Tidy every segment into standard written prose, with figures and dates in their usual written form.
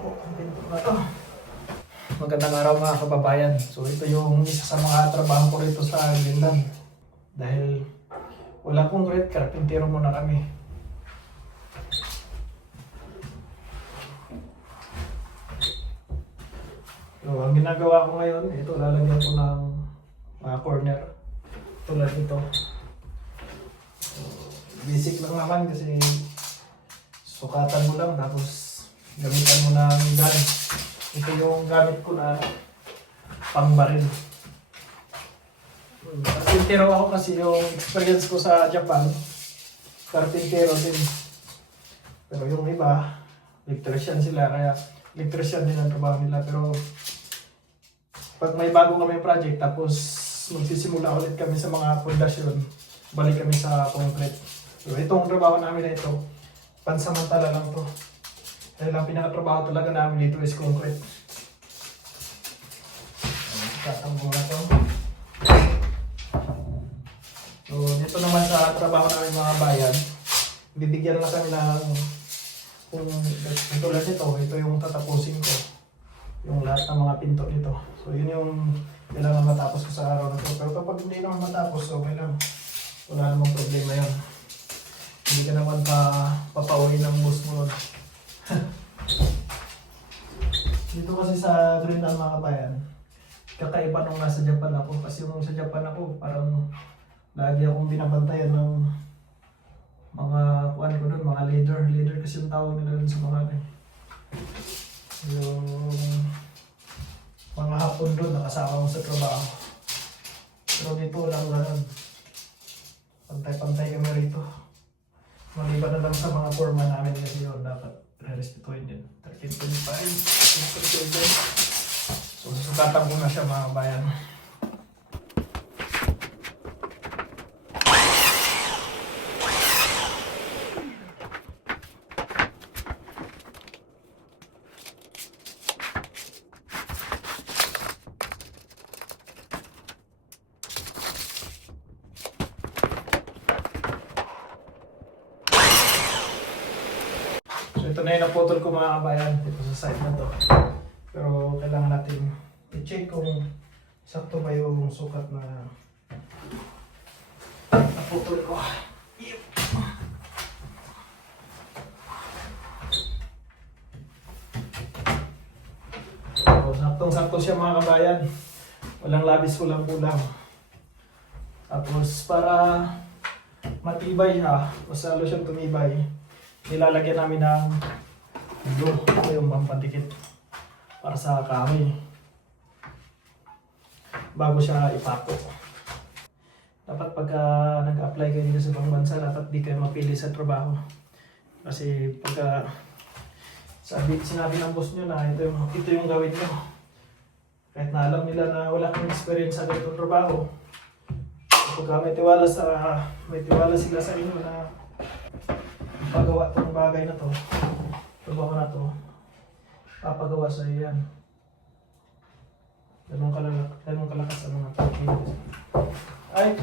po ang pinto na to. Magandang araw mga kababayan. So ito yung isa sa mga trabaho ko rito sa Greenland. Dahil wala concrete, karpintero muna kami. So ang ginagawa ko ngayon, ito lalagyan ko ng mga corner. Tulad nito. So, basic lang naman kasi sukatan mo lang tapos gamitan mo ng gun. Ito yung gamit ko na pangbaril. Karpintero ako kasi yung experience ko sa Japan, karpintero din. Pero yung iba, electrician sila, kaya electrician din ang trabaho nila. Pero pag may bago kami project, tapos magsisimula ulit kami sa mga pundasyon, balik kami sa concrete. So itong trabaho namin na ito, pansamantala lang to. Dahil ang pinakatrabaho talaga namin dito is concrete. Tatambo na to. So dito naman sa trabaho namin mga bayan, bibigyan lang kami ng kung tulad nito, ito yung tatapusin ko. Yung lahat ng mga pinto nito. So yun yung kailangan matapos ko sa araw na to. Pero kapag hindi naman matapos, okay lang. Wala namang problema yun. Hindi ka naman papauwi ng bus mo nun. Dito kasi sa Greenland mga kabayan, kakaiba nung nasa Japan ako. Kasi nung sa Japan ako, parang lagi akong binabantayan ng mga kuan ko doon, mga leader. Leader kasi yung tawag nila dun sa mga yung mga hapon doon, nakasama ko sa trabaho. Pero dito lang ganun. Pantay-pantay kami rito. Maliban na lang sa mga forma namin kasi yun, dapat re-respetuhin din. 13.5, so susukatan ko na siya mga bayan. Ito na yung naputol ko mga kabayan dito sa side na to. Pero kailangan natin i-check kung sakto ba yung sukat na naputol ko. So, saktong-sakto siya mga kabayan. Walang labis, walang kulang. Tapos para matibay siya, mas lalo siyang tumibay, nilalagyan namin ng glue. Ito yung pampandikit para sa kahoy bago siya ipako. Dapat pagka nag-apply kayo dito sa ibang bansa, dapat di kayo mapili sa trabaho. Kasi pagka sinabi ng boss nyo na ito yung gawin nyo, kahit na alam nila na wala kang experience sa ganitong trabaho, pagka may tiwala sila sa inyo na pagawa itong bagay na to, trabaho na to, papagawa sa iyo yan. Ganun kalakas ang mga Pilipinas. Ay!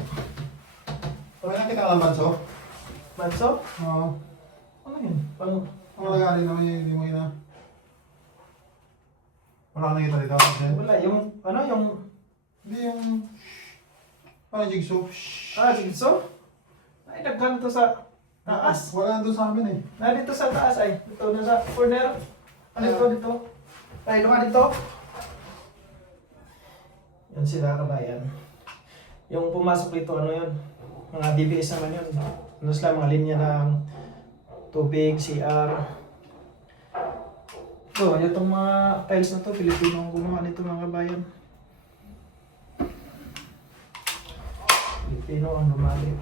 Wala na kita alam, Manso? Manso? Oo. Ano yun? Paano? Ang lagari naman yung hindi mo yun na. Wala ka nakita dito? Kasi? Wala, yung, ano yung... Hindi yung... Parang jigsaw. Jigsaw? Ay, nagkano to sa taas. Wala na doon sa amin eh. Dito sa taas ay. Ito na sa corner. Ano dito? Ay, ito nga dito. Yan sila kabayan. Yung pumasok dito, ano yun? Mga DBS naman yun. Ano sila, mga linya ng tubig, CR. So, itong mga tiles na to, Pilipino ang gumawa nito mga kabayan. Pilipino ang lumali.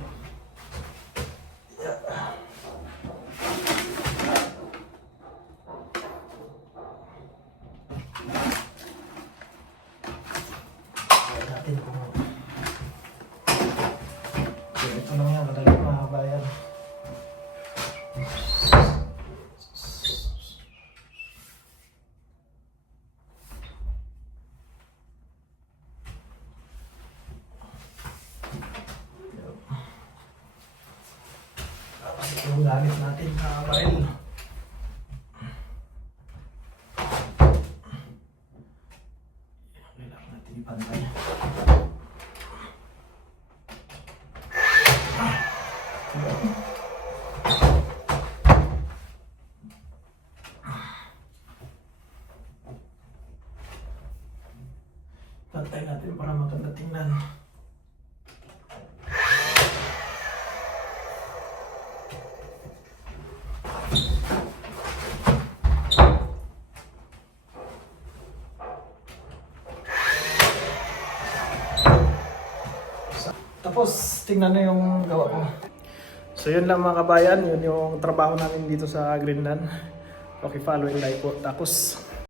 Ito lang yan, madali mga kabayan. Tapos ito yung gamit natin na baril. Tantay natin para maganda tingnan. Tapos, tingnan na yung gawa ko. So yun lang mga kabayan, yun yung trabaho namin dito sa Greenland. Okay, follow and like po. Tapos,